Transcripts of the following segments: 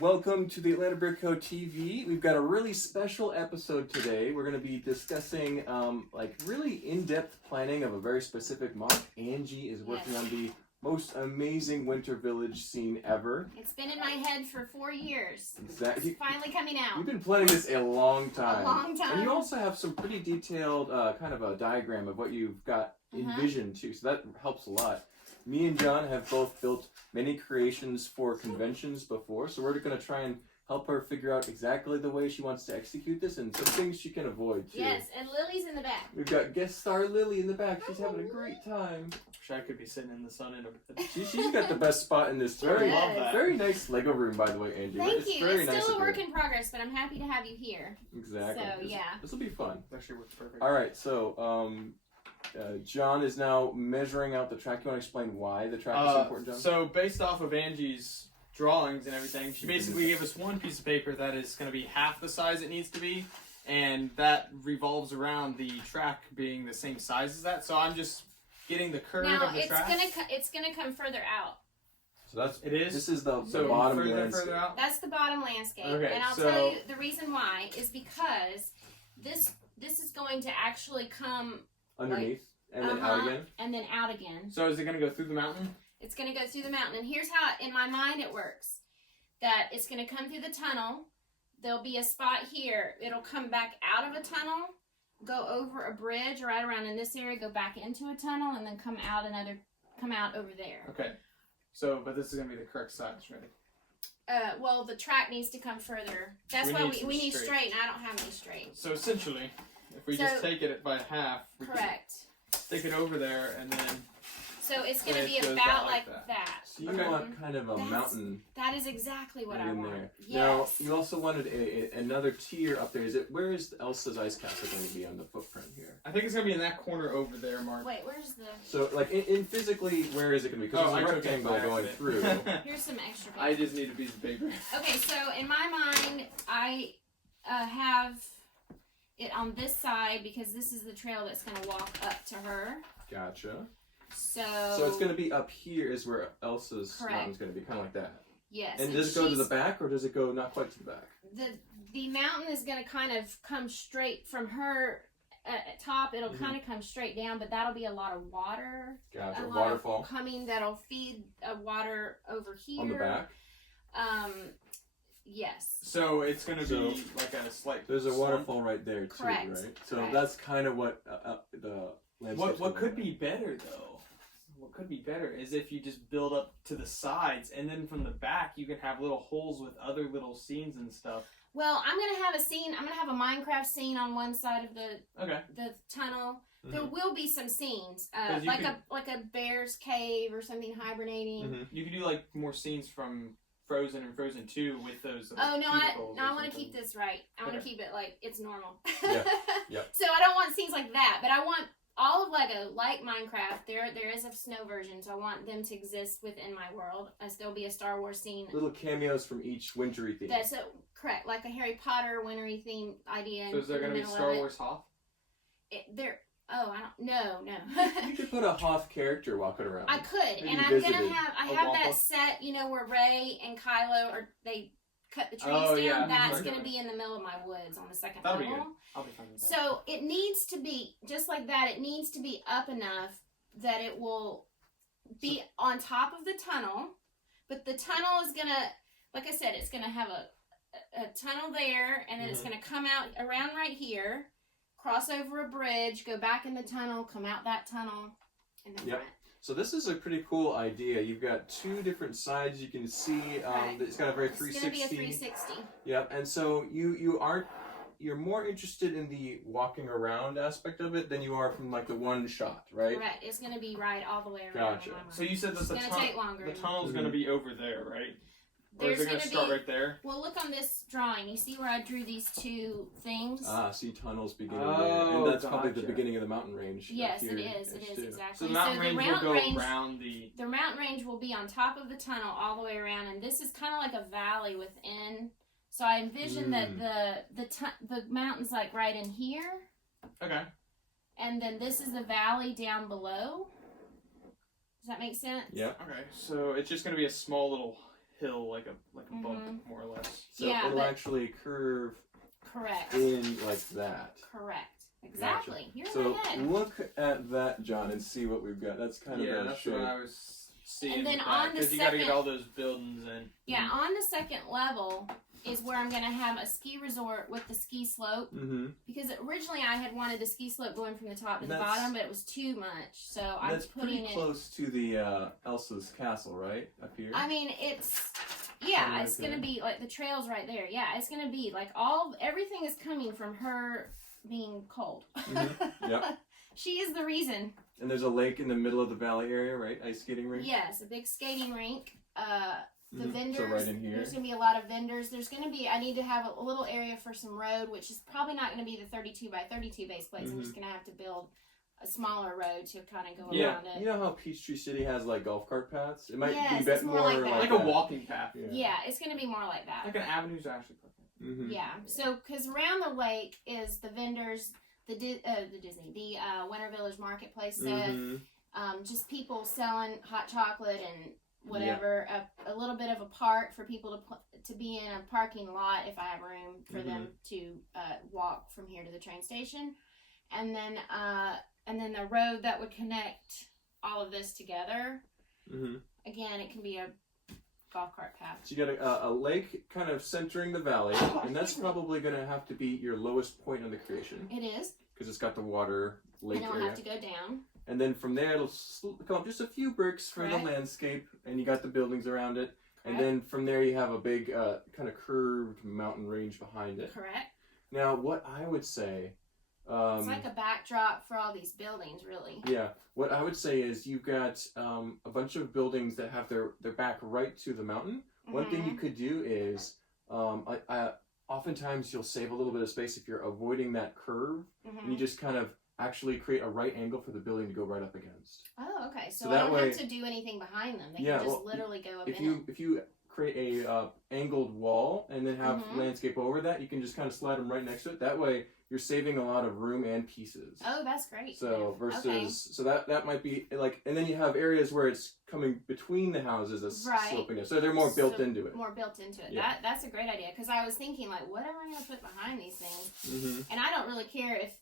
Welcome to the Atlanta Beer Co. TV. We've got a really special episode today. We're going to be discussing really in-depth planning of a very specific month. Angie is working on the most amazing winter village scene ever. It's been in my head for 4 years. Exactly. It's finally coming out. You've been planning this a long time. A long time. And you also have some pretty detailed kind of a diagram of what you've got envisioned too, so that helps a lot. Me and John have both built many creations for conventions before, so we're going to try and help her figure out exactly the way she wants to execute this and some things she can avoid too. Yes, and Lily's in the back. We've got guest star Lily in the back. She's having a great time. Wish I could be sitting in the sun in a... She's got the best spot in this very nice Lego room, by the way, Angie. Thank you. Very It's nice still a work in progress, but I'm happy to have you here. Exactly. So, yeah. This will be fun. Actually works perfect. All right, so John is now measuring out the track. You want to explain why the track is so important, John? So based off of Angie's drawings and everything, she basically gave us one piece of paper that is going to be half the size it needs to be, and that revolves around the track being the same size as that. So I'm just getting the curve of the track. It's gonna come further out. So that's it is. This is the bottom landscape. Further out. That's the bottom landscape, okay, and I'll tell you the reason why is because this is going to actually come underneath and then out again. And then out again. So is it going to go through the mountain? It's going to go through the mountain, and here's how in my mind it works: that it's going to come through the tunnel. There'll be a spot here. It'll come back out of a tunnel, go over a bridge right around in this area, go back into a tunnel, and then come out over there. Okay. So, but this is going to be the correct size, right? Well, the track needs to come further. That's why we need straight, and I don't have any straight. So essentially, if we just take it by half, we correct. Can stick it over there, and then... So it's going to be about like that. So you want kind of a mountain. That is exactly what I want. There. Yes. Now, you also wanted another tier up there. Where is Elsa's ice castle going to be on the footprint here? I think it's going to be in that corner over there, Mark. Wait, where's the... So, like, in physically, where is it going to be? Because there's a rectangle going through. Here's some extra paper. I just need a piece of paper. Okay, so in my mind, I have it on this side because this is the trail that's going to walk up to her. Gotcha. So it's going to be up here is where Elsa's mountain's going to be, kind of like that. Yes. And does it go to the back, or does it go not quite to the back? The mountain is going to kind of come straight from her top. It'll kind of come straight down, but that'll be a lot of water. Gotcha. A Waterfall. Lot coming that'll feed water over here. On the back? Yes. So it's going to be like a slight... There's a waterfall right there, too, right? So that's kind of what the landscape... What could be better, though? What could be better is if you just build up to the sides, and then from the back you can have little holes with other little scenes and stuff. Well, I'm gonna have a scene. I'm gonna have a Minecraft scene on one side of the tunnel. There will be some scenes, like a bear's cave or something hibernating. You could do like more scenes from Frozen and Frozen 2 with those. Oh no, I want to keep this right. I want to keep it like it's normal. Yeah. So I don't want scenes like that, but I want all of Lego, like Minecraft, there is a snow version, so I want them to exist within my world. There'll be a Star Wars scene. Little cameos from each wintry theme. That's correct, like a Harry Potter wintry theme idea. So is there going to be Star Wars Hoth? I don't. No. You could put a Hoth character walking around. I could, Maybe and I'm gonna have. I have that set, where Rey and Kylo they cut the trees down. Yeah, that's going to be in the middle of my woods on the second level. That'll be good. I'll be fine with that. So it needs to be, just like that, it needs to be up enough that it will be on top of the tunnel. But the tunnel is going to, like I said, it's going to have a tunnel there, and then it's going to come out around right here, cross over a bridge, go back in the tunnel, come out that tunnel, and then front. So this is a pretty cool idea. You've got two different sides you can see. It's got a very 360. It's going to be a 360. Yep. And so you're more interested in the walking around aspect of it than you are from like the one shot, right? Correct. It's going to be right all the way around. Gotcha. So you said that take longer. The tunnel's going to be over there, right? Or is it going to start right there? Well, look on this drawing. You see where I drew these two things? See tunnels beginning there. And that's probably the beginning of the mountain range. Yes, it is. It is, exactly. So the mountain range will go around the... The mountain range will be on top of the tunnel all the way around, and this is kind of like a valley within. So I envision that the mountain's like right in here. Okay. And then this is the valley down below. Does that make sense? Yeah. Okay, so it's just going to be a small little hill, like a bump, more or less. So Yeah, it'll but- actually curve Correct. in like that. Correct. Exactly. You're So in my head. look at that, John, and see what we've got. That's kind of Yeah, a that's shape. what I was seeing. And then with on that, the because you got to get second- all those buildings in. Yeah, on the second level is where I'm going to have a ski resort with the ski slope. Mm-hmm. Because originally I had wanted the ski slope going from the top to the That's- bottom, but it was too much. So I'm That's putting pretty it. close to the Elsa's castle, right? Up here. I mean, it's. Yeah, Right it's going to there. be like the trail's right there. Yeah, it's going to be like everything is coming from her being cold. Mhm, yep. She is the reason. And there's a lake in the middle of the valley area, right? Ice skating rink. Yes, a big skating rink. The Mhm. vendors. So right in here. There's going to be a lot of vendors. There's going to be. I need to have a little area for some road, which is probably not going to be the 32 by 32 base plates. I'm just going to have to build a smaller road to kind of go Yeah. around it. You know how Peachtree City has like golf cart paths? It might Yes, be a it's bit more like that. Like that. a walking path. Yeah, it's going to be more like that. Like an avenue to actually put it. Mm-hmm. Yeah. So, because around the lake is the vendors, the Disney, the Winter Village Marketplace set, Mm-hmm. just people selling hot chocolate and whatever. A little bit of a park for people to be in a parking lot if I have room for them to walk from here to the train station, and then the road that would connect all of this together. Mm-hmm. Again, it can be a golf cart path. So you got a lake kind of centering the valley, and that's probably going to have to be your lowest point on the creation It is, because it's got the water lake and then we'll area. have to go down. And then from there, it'll come up just a few bricks for Correct. the landscape, and you got the buildings around it. And Correct. then from there, you have a big kind of curved mountain range behind it. Correct. Now, what I would say, It's like a backdrop for all these buildings, really. yeah, what I would say is you've got a bunch of buildings that have their back right to the mountain. One thing you could do is, oftentimes you'll save a little bit of space if you're avoiding that curve, and you just kind of actually create a right angle for the building to go right up against. Oh, okay. So So I that don't way- have to do anything behind them. They Yeah, can just well, literally go up If in you if you create a angled wall and then have Mhm. landscape over that, you can just kind of slide them right next to it. That way, you're saving a lot of room and pieces. Oh, that's great. So versus Okay. so that might be like, and then you have areas where it's coming between the houses that's Right. sloping it, so they're more built So into it. More built into it. Yeah. That's a great idea because I was thinking like, what am I going to put behind these things? Mm-hmm. And I don't really care if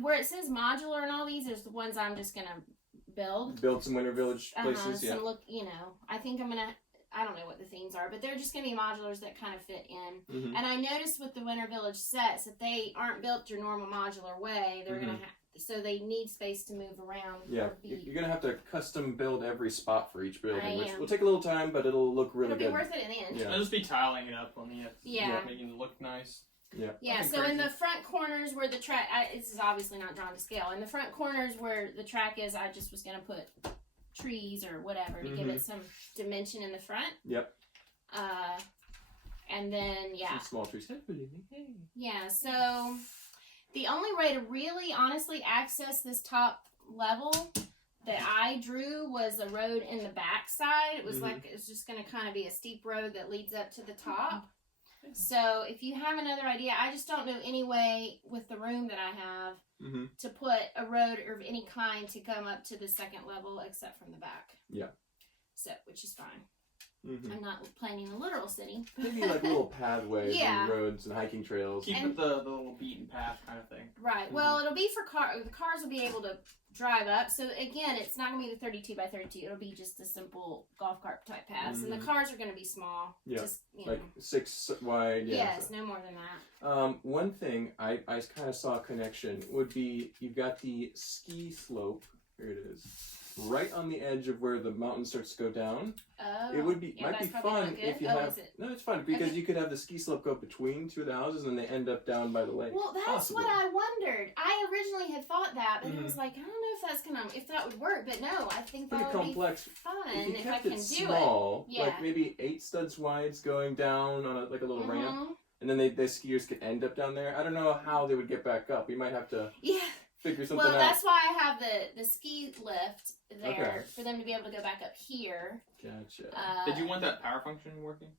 where it says modular and all these is the ones I'm just going to build. Build some Winter Village places, yeah. Some look, I think I'm gonna. I don't know what the themes are, but they're just gonna be modulars that kind of fit in. Mm-hmm. And I noticed with the Winter Village sets that they aren't built your normal modular way. They're gonna so they need space to move around. Yeah, or be, you're gonna have to custom build every spot for each building, I which am. will take a little time, but it'll look really it'll be good. worth it in the end. Yeah. I'll just be tiling it up on the Yeah. making it look nice. Yeah, Nothing so in crazy. the front corners where the track, this is obviously not drawn to scale. In the front corners where the track is, I just was going to put trees or whatever to give it some dimension in the front. Yep. And then, Some small trees. Hey. Yeah, so the only way to really honestly access this top level that I drew was a road in the back side. It was like, it was just going to kind of be a steep road that leads up to the top. So if you have another idea, I just don't know any way with the room that I have to put a road of any kind to come up to the second level except from the back. Yeah. So, which is fine. Mm-hmm. I'm not planning a literal city. Maybe like little pathways Yeah. and roads and hiking trails. Keep it the little beaten path kind of thing. Right. Well, it'll be for the cars will be able to drive up. So again, it's not going to be the 32 by 32. It'll be just a simple golf cart type pass, and the cars are going to be small. Yeah. Just Like 6 wide. Yeah. Yes, no more than that. One thing I kind of saw a connection would be you've got the ski slope. Here it is. Right on the edge of where the mountain starts to go down. Oh. It would be yeah, might be that's probably fun not good. if you Oh, have is it? no, it's fun because Okay. you could have the ski slope go between two of the houses and they end up down by the lake. Well, that's Possibly. what I wondered. I originally had thought that, but I Mhm. was like, I don't know if that would work. But no, I think Pretty that would complex. be fun If you if I kept can it do small, Yeah. like maybe 8 studs wides going down on a little it. ramp, Mhm. and then the skiers could end up down there. I don't know how they would get back up. You might have to Yeah. figure something Well, out. that's why I have the ski lift there Okay. for them to be able to go back up here. Gotcha. Did you want that power function working?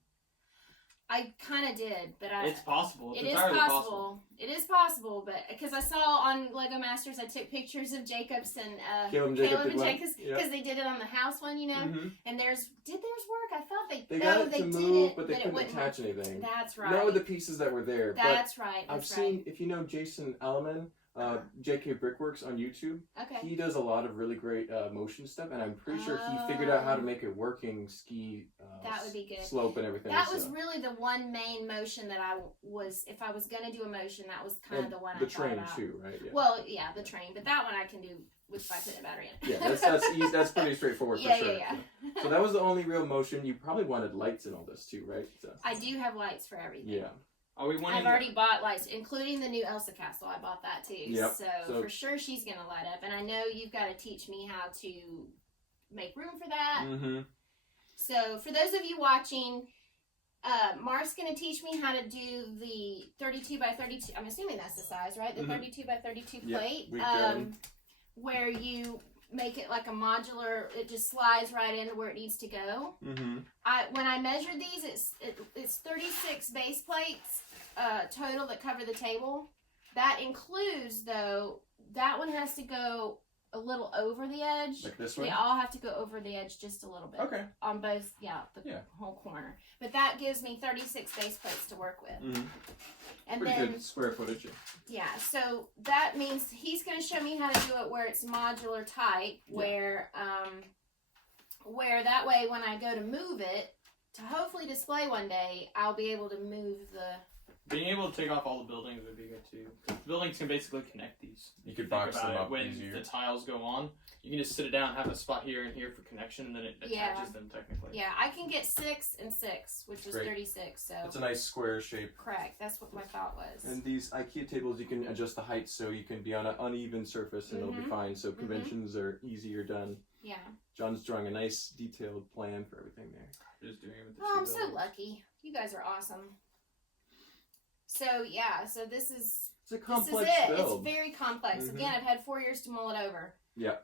I kind of did, but It's possible. It's it is entirely possible. It is possible, but because I saw on Lego Masters, I took pictures of Jacob's and Caleb and Jacob's because they did it on the house one, you know. Mm-hmm. And did theirs work? I thought They got it to move, but they it couldn't wouldn't attach anything. That's right. Not with the pieces that were there. That's right. I've seen, if you know Jason Alleman, JK Brickworks on YouTube, Okay. he does a lot of really great motion stuff, and I'm pretty sure he figured out how to make a working ski that would be good. slope and everything. That was really the one main motion that if I was going to do a motion, that was kind of the one I thought about. The train too, right? Yeah. Well, yeah, the train, but that one I can do by putting a battery in it. Yeah, that's easy, that's pretty straightforward for sure. Yeah. So that was the only real motion. You probably wanted lights in all this too, right? So. I do have lights for everything. Yeah. Are we wanting I've already bought lights, including the new Elsa castle. I bought that too. Yep. So for sure she's going to light up. And I know you've got to teach me how to make room for that. Mm-hmm. So for those of you watching, Mark's going to teach me how to do the 32 by 32. I'm assuming that's the size, right? The 32 by 32 plate. Where you make it like a modular, it just slides right into where it needs to go. Mm-hmm. When I measured these, it's 36 base plates total that cover the table. That includes, though, that one has to go a little over the edge. Like this one? They all have to go over the edge just a little bit. Okay. On both, the whole corner. But that gives me 36 base plates to work with. Mm-hmm. And pretty then, good square footage. Yeah, so that means he's going to show me how to do it where it's modular type, where that way when I go to move it, to hopefully display one day, I'll be able to move the... Being able to take off all the buildings would be good too. The buildings can basically connect these. You could box them up when easier. the tiles go on. You can just sit it down, have a spot here and here for connection, and then it attaches them technically. Yeah, I can get 6 and 6, which is 36. So it's a nice square shape. Correct. That's what my thought was. And these IKEA tables, you can adjust the height so you can be on an uneven surface and it'll be fine. So conventions are easier done. Yeah. John's drawing a nice detailed plan for everything there. Just doing it with the I'm so lucky. You guys are awesome. So yeah, so this is a complex build. It's very complex. Again, I've had 4 years to mull it over. Yeah.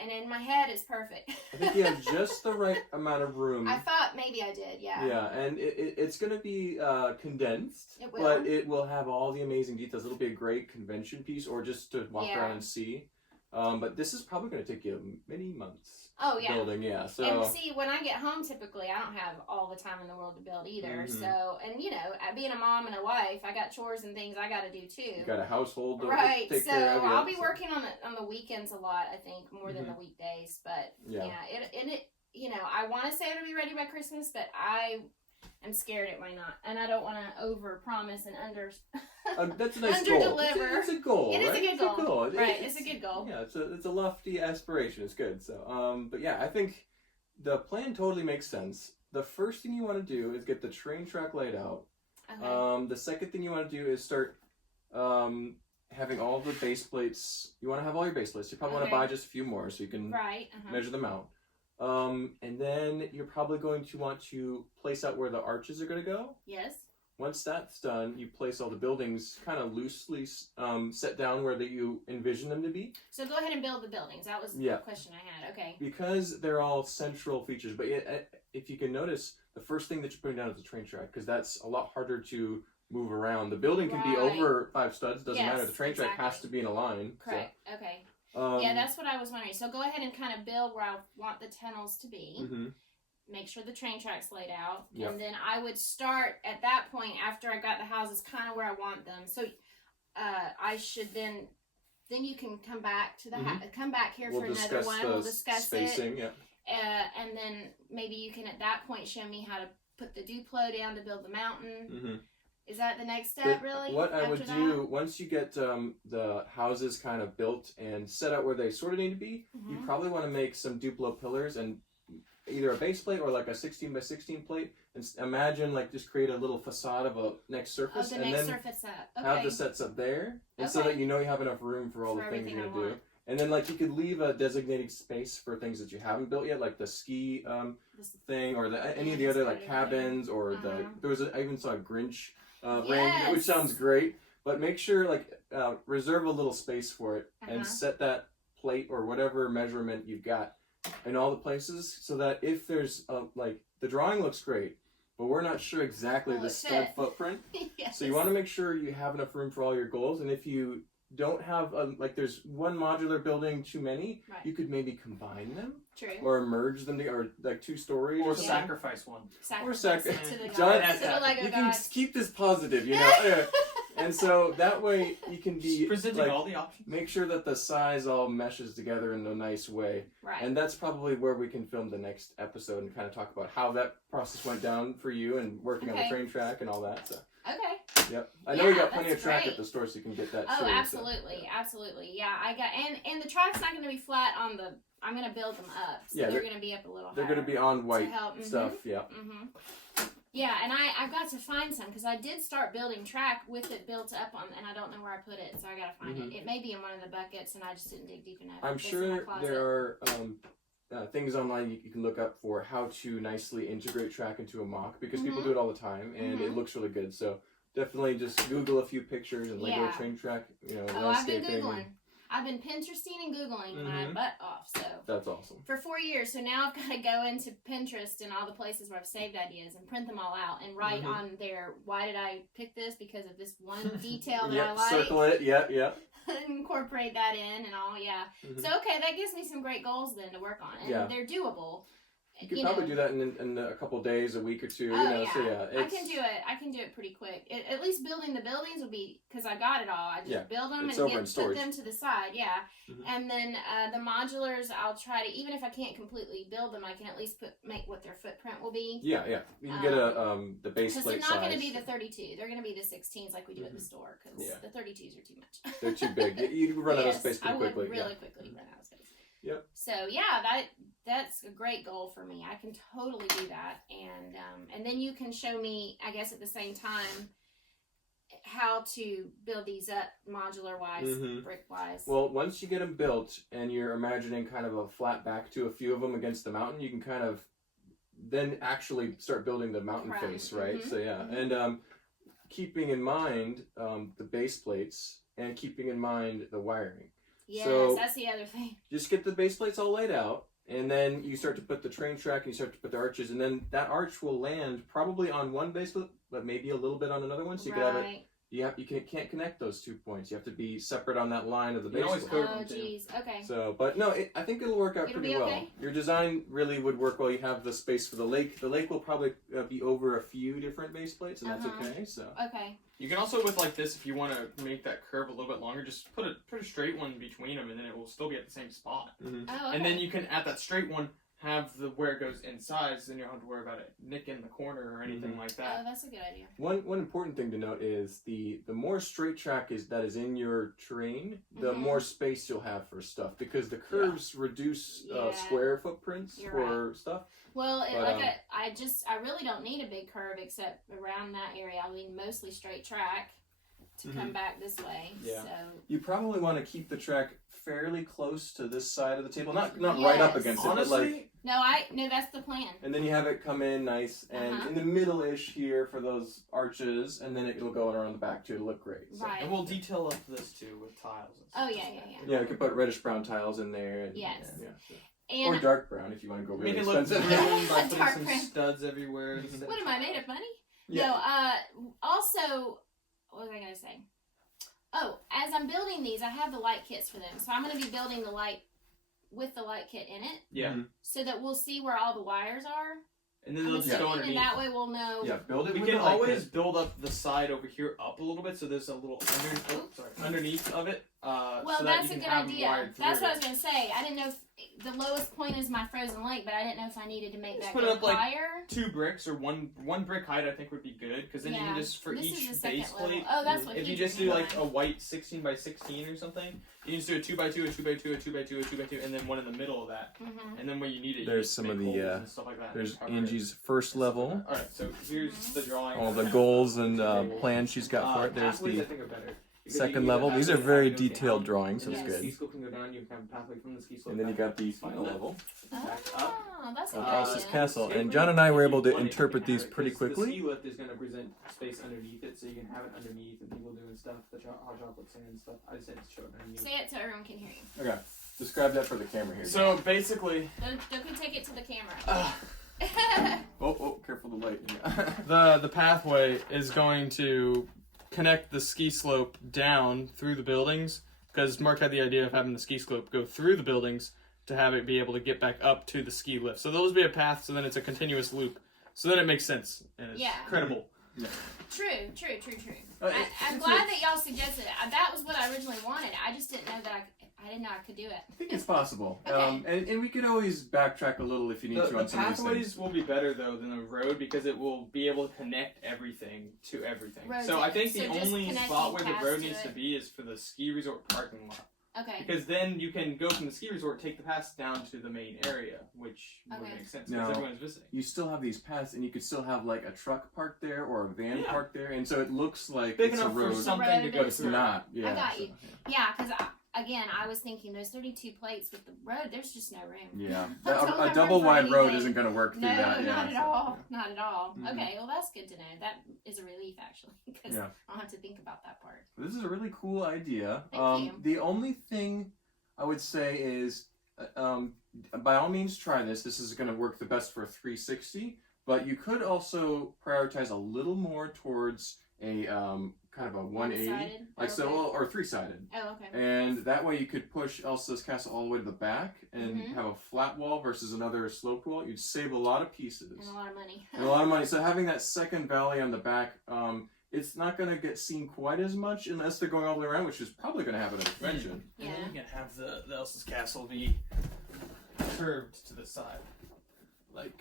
And in my head, it's perfect. I think you have just the right amount of room. I thought maybe I did, yeah. Yeah, and it's going to be condensed. It will. But it will have all the amazing details. It'll be a great convention piece or just to walk around and see. But this is probably going to take you many months. Oh, yeah. Building, yeah. So. And see, when I get home, typically, I don't have all the time in the world to build either. So, and you know, being a mom and a wife, I got chores and things I got to do too. You got a household to take so care of. I'll be working on the weekends a lot, I think, more than the weekdays. But yeah, it you know, I want to say it'll be ready by Christmas, but I'm scared it might not, and I don't want to over promise and under. That's a nice under goal. deliver. It's a goal. It is right? a good goal. Right, It's a good goal. Yeah, it's a lofty aspiration. It's good. So, but yeah, I think the plan totally makes sense. The first thing you want to do is get the train track laid out. Okay. The second thing you want to do is start having all the base plates. You want to have all your base plates. You probably want to buy just a few more so you can measure them out. And then you're probably going to want to place out where the arches are going to go. Yes. Once that's done, you place all the buildings kind of loosely set down where that you envision them to be. So go ahead and build the buildings. That was the question I had. Okay. Because they're all central features. But if you can notice, the first thing that you're putting down is the train track, because that's a lot harder to move around. The building can be over 5 studs. Doesn't matter. The train track has to be in a line. Correct. So. Okay. Yeah, that's what I was wondering. So go ahead and kind of build where I want the tunnels to be. Mm-hmm. Make sure the train track's laid out. Yep. And then I would start at that point after I got the houses kind of where I want them. So I should then you can come back to the come back here for another one. We'll discuss spacing, it. Yeah. And then maybe you can at that point show me how to put the Duplo down to build the mountain. Mm-hmm. Is that the next step, really? What I would do, once you get the houses kind of built and set out where they sort of need to be, you probably want to make some Duplo pillars and either a base plate or like a 16 by 16 plate. And imagine like just create a little facade of a next surface. And then have the sets up there. And so that you know you have enough room for all the things you're going to do. And then like you could leave a designated space for things that you haven't built yet, like the ski thing or any of the other like cabins or I even saw a Grinch range, which sounds great, but make sure like reserve a little space for it and set that plate or whatever measurement you've got in all the places so that if there's like the drawing looks great, but we're not sure exactly Will the it stud fit? footprint. Yes. So you want to make sure you have enough room for all your goals, and if you don't have there's one modular building too many, Right. you could maybe combine them True. or merge them or like 2 stories Or something. sacrifice one. Sacrifice sac- it to the John- gods, to the Lego You can gods. keep this positive, you know. And so that way you can be Presenting like, all the options. make sure that the size all meshes together in a nice way. Right. And that's probably where we can film the next episode and kind of talk about how that process went down for you and working on the Okay. train track and all that. So, Okay. yep. I know we Yeah, got plenty of that's track great. at the store, so you can get that. Oh, saved, so, absolutely, yeah. absolutely. Yeah, I got and the track's not going to be flat on the. I'm going to build them up, so Yeah, they're going to be up a little. They're higher going to be on white to help. stuff. Yeah. Mm-hmm. Yeah, and I got to find some because I did start building track with it built up on, and I don't know where I put it, so I got to find it. It may be in one of the buckets, and I just didn't dig deep enough. I'm It's in my sure closet. there are things online you can look up for how to nicely integrate track into a mock because people do it all the time and it looks really good. So definitely just Google a few pictures and Lego Yeah. train track, Oh, I've been landscaping. Googling. I've been Pinteresting and Googling my butt off, so. That's awesome. For 4 years, so now I've got to go into Pinterest and all the places where I've saved ideas and print them all out and write on there, why did I pick this? Because of this one detail that I like. Circle it. Yeah. Incorporate that in and all, yeah. So, okay, that gives me some great goals then to work on. And they're doable. You could probably do that in a couple days, a week or two. Oh, yeah. So I can do it. I can do it pretty quick. At least building the buildings will be, because I got it all. I just build them It's and over in put storage. them to the side, And then the modulars, I'll try to, even if I can't completely build them, I can at least make what their footprint will be. Yeah. You can get the base Because plate they're not size. going to be the 32. They're going to be the 16s like we do at the store, because the 32s are too much. They're too big. You run out of space pretty I would quickly. really quickly run out of space. Yep. So that's a great goal for me. I can totally do that, and then you can show me, I guess, at the same time, how to build these up modular wise, brick wise. Well, once you get them built and you're imagining kind of a flat back to a few of them against the mountain, you can kind of then actually start building the mountain face, right? So and keeping in mind the base plates and keeping in mind the wiring. Yes, so that's the other thing. Just get the base plates all laid out, and then you start to put the train track and you start to put the arches, and then that arch will land probably on one base plate, but maybe a little bit on another one. So you could have it. You can't connect those 2 points. You have to be separate on that line of the base plate. Oh, jeez. Okay. So, but no, I think it'll work out pretty well. Okay? Your design really would work well. You have the space for the lake. The lake will probably be over a few different base plates, and that's okay. So. Okay. You can also, with like this, if you want to make that curve a little bit longer, just put a straight one between them, and then it will still be at the same spot. Oh, okay. And then you can, at that straight one, have where it goes inside, so then you don't have to worry about it nicking the corner or anything like that. Oh, that's a good idea. One important thing to note is the more straight track that is in your terrain, the more space you'll have for stuff, because the curves reduce square footprints for stuff. Well, I really don't need a big curve except around that area. I'll need mostly straight track to come back this way. Yeah. So you probably want to keep the track fairly close to this side of the table, not right up against it, but like. No, that's the plan. And then you have it come in nice and in the middle-ish here for those arches, and then it'll go around the back too to look great. So. Right. And we'll detail up this too with tiles. And stuff. Oh yeah. Yeah, we could put reddish-brown tiles in there. And, Yes. Yeah. Or dark brown if you want to go really Make it look expensive. ruined by putting Dark some brown. studs everywhere. What am I made of money? Yeah. No. Also, what was I gonna say? Oh, as I'm building these, I have the light kits for them, so I'm gonna be building the light with the light kit in it. Yeah. So that we'll see where all the wires are. And then they'll just go underneath. And that way we'll know. Yeah, build it We with can the light always kit. build up the side over here up a little bit, so there's a little underneath of it. Well, so that's that a you good can have idea. wired That's through what I was gonna say. I didn't know if the lowest point is my frozen lake, but I didn't know if I needed to make Just that put it go up, like, higher. 2 bricks or one brick height, I think would be good, because then you can just for this each is the second base level. plate. Oh, that's what If he you just did do like mine. a white 16 by 16 or something, you can just do a 2 by 2, a 2 by 2, a 2 by 2, a 2 by 2, and then one in the middle of that. And then when you need it, you There's just some make of the, holes and stuff like that. There's and cover it. Angie's first level. All right, so here's the drawing. All the goals and plans she's got for it. There's Pathways, I the think, are better. second level. These are very detailed drawings, so And it's then the ski good. slope can go down. You can have a pathway from the ski slope. And then you back got the to final level. back up. Oh, that's a of good Alice's idea. Castle. Safely, And John and I were if able you to want it, you interpret can have these it, pretty 'cause The quickly. ski lift is going to present space underneath it, so you can have it underneath and people doing stuff, the hot chocolate sand and stuff. I just had to show it underneath. Say it so everyone can hear you. Okay, describe that for the camera here. So basically, Don't take it to the camera. Oh, careful the light. The pathway is going to connect the ski slope down through the buildings, because Mark had the idea of having the ski slope go through the buildings to have it be able to get back up to the ski lift. So there'll be a path, so then it's a continuous loop. So then it makes sense and it's credible. Yeah. True. I'm glad that y'all suggested it. That was what I originally wanted. I just didn't know that I didn't know I could do it. I think it's possible. Okay. And we could always backtrack a little if you need to on The some of these things. pathways will be better though than the road, because it will be able to connect everything to everything. Roads So I think so the just only connecting spot where the paths road to needs it. to be is for the ski resort parking lot. Okay. Because then you can go from the ski resort, take the paths down to the main area, which would Okay. make sense No. because everyone's visiting. You still have these paths, and you could still have like a truck parked there or a van parked there, and so it looks like Big it's a enough road, for something to road, go but it's through. not. Yeah, I got so, you. Yeah, because I was thinking those 32 plates with the road, there's just no room. Yeah, Don't have a room double for wide road anything. isn't going to work through No, that. Yeah, not at so, all. Not at all. Mhm. Okay, well that's good to know. That is a relief actually, because Yeah. I'll have to think about that part. This is a really cool idea. Thank you. The only thing I would say is, by all means, try this. This is going to work the best for a 360, but you could also prioritize a little more towards a kind of a 180, One-sided? like so, or 3-sided. Oh, okay. And that way you could push Elsa's castle all the way to the back and Mhm. have a flat wall versus another sloped wall. You'd save a lot of pieces. And a lot of money. And a lot of money. So having that second valley on the back, it's not going to get seen quite as much unless they're going all the way around, which is probably going to happen at a convention. Yeah. And then you can have the Elsa's castle be curved to the side, like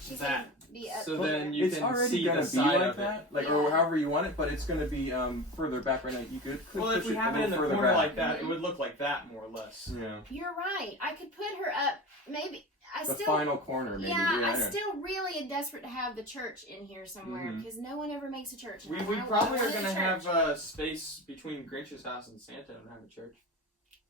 She's that. gonna be up. So then you It's can already see going the to be side like of that, it. like Yeah. or however you want it, but it's going to be further back right now. You could Well, push if we it have a it in the little corner further back. like that, it would look like that more or less. Yeah, You're right. I could put her up. Maybe I the still. final corner maybe. Yeah, I yeah. still really am desperate to have the church in here somewhere Mhm. because no one ever makes a church. and We I wanna- probably I are want a going to church. have space between Grinch's house and Santa and have a church.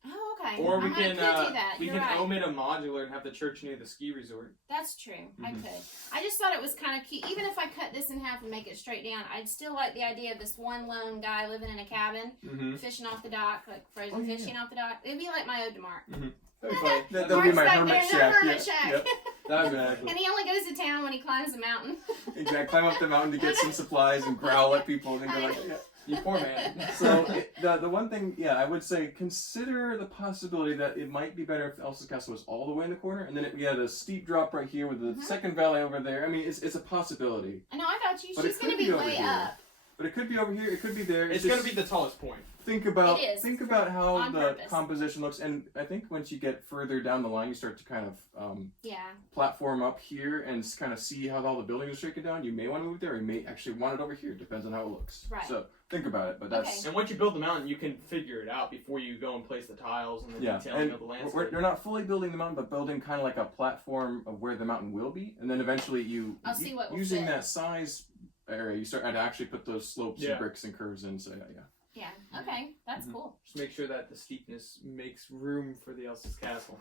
Oh, okay. Or we I can could do that. we You're can right. omit a modular and have the church near the ski resort. That's true. I Mhm. could. I just thought it was kind of cute. Even if I cut this in half and make it straight down, I'd still like the idea of this one lone guy living in a cabin, Mm-hmm. fishing off the dock, like frozen Oh, yeah, fishing off the dock. It'd be like my ode to Mark. That'd be funny. That'll be Mark's my back hermit there in the shack. hermit yeah. shack. Yep. That'd be Exactly. And he only goes to town when he climbs a mountain. Exactly. Climb up the mountain to get some supplies and growl at people and then go like, yeah. You poor man. So the one thing, I would say consider the possibility that it might be better if Elsa's castle was all the way in the corner, and then we had a steep drop right here with the Mhm. second valley over there. I mean, it's a possibility, I know. I got you. But She's it going to could be be over way here. up. but it could be over here. It could be there. It's just going to be the tallest point. think about It is, think about how on the purpose. composition looks, and I think once you get further down the line, you start to kind of Yeah. platform up here and kind of see how all the buildings are shaken down. You may want to move there, or you may actually want it over here. Depends on how it looks. Right. So think about it. But that's Okay. And once you build the mountain, you can figure it out before you go and place the tiles and the yeah. detailing And of the we're landscape. they're not fully building the mountain, but building kind of like a platform of where the mountain will be, and then eventually I'll see what will using fit. that size area, you start to actually put those slopes Yeah. and bricks and curves in. So yeah. Yeah. Okay. That's Mhm. cool. Just make sure that the steepness makes room for the Elsa's castle.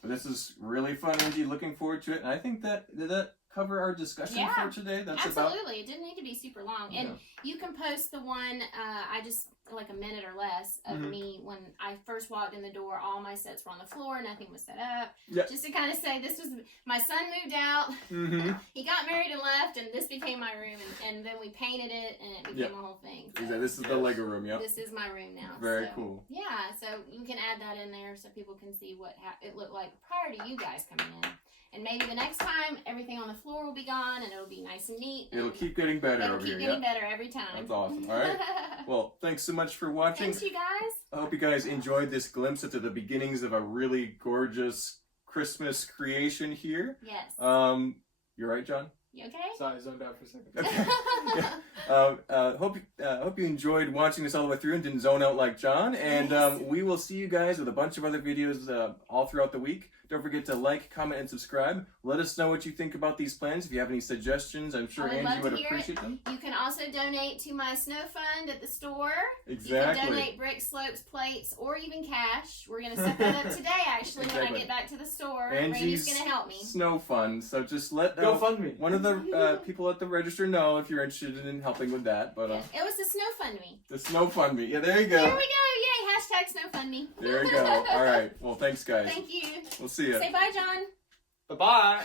But this is really fun, Angie. Looking forward to it. And I think did that cover our discussion Yeah. for today? That's about. Absolutely. It didn't need to be super long. And Yeah. you can post the one, I just, like a minute or less of Mhm. me when I first walked in the door. All my sets were on the floor. Nothing was set up. Yeah. Just to kind of say, this was, my son moved out. Mm-hmm. He got married and left, and this became my room. And then we painted it, and it became Yep. a whole thing. So Exactly. This is the Yes. Lego room. Yep. this is my room now. Very so. cool. Yeah, so you can add that in there so people can see what it looked like prior to you guys coming in. And maybe the next time, everything on the floor will be gone, and it'll be nice and neat. It'll and keep getting better it'll over keep here. getting Yeah. better every time. That's awesome. All right. Well, thanks so much for watching. Thanks, you guys. I hope you guys enjoyed this glimpse into the beginnings of a really gorgeous Christmas creation here. Yes. You're right, John. You okay? Sorry, I zoned out for a second. Hope you enjoyed watching this all the way through and didn't zone out like John. And Yes. we will see you guys with a bunch of other videos all throughout the week. Don't forget to like, comment, and subscribe. Let us know what you think about these plans. If you have any suggestions, I'm sure I would Angie love to would hear appreciate them. You can also donate to my snow fund at the store. Exactly. You can donate brick slopes, plates, or even cash. We're going to set that up today, actually, when I Exactly. get back to the store. Angie's Randy's going to help me. Snow Fund. So just let Go fund me. one of the people at the register know if you're interested in helping with that. But It was the Snow Fund Me. the Snow Fund Me. Yeah, there you go. There we go. Yay. Hashtag Snow Fund Me. There you go. All right. Well, thanks, guys. Thank you. We'll see you. Say bye, John. Bye-bye.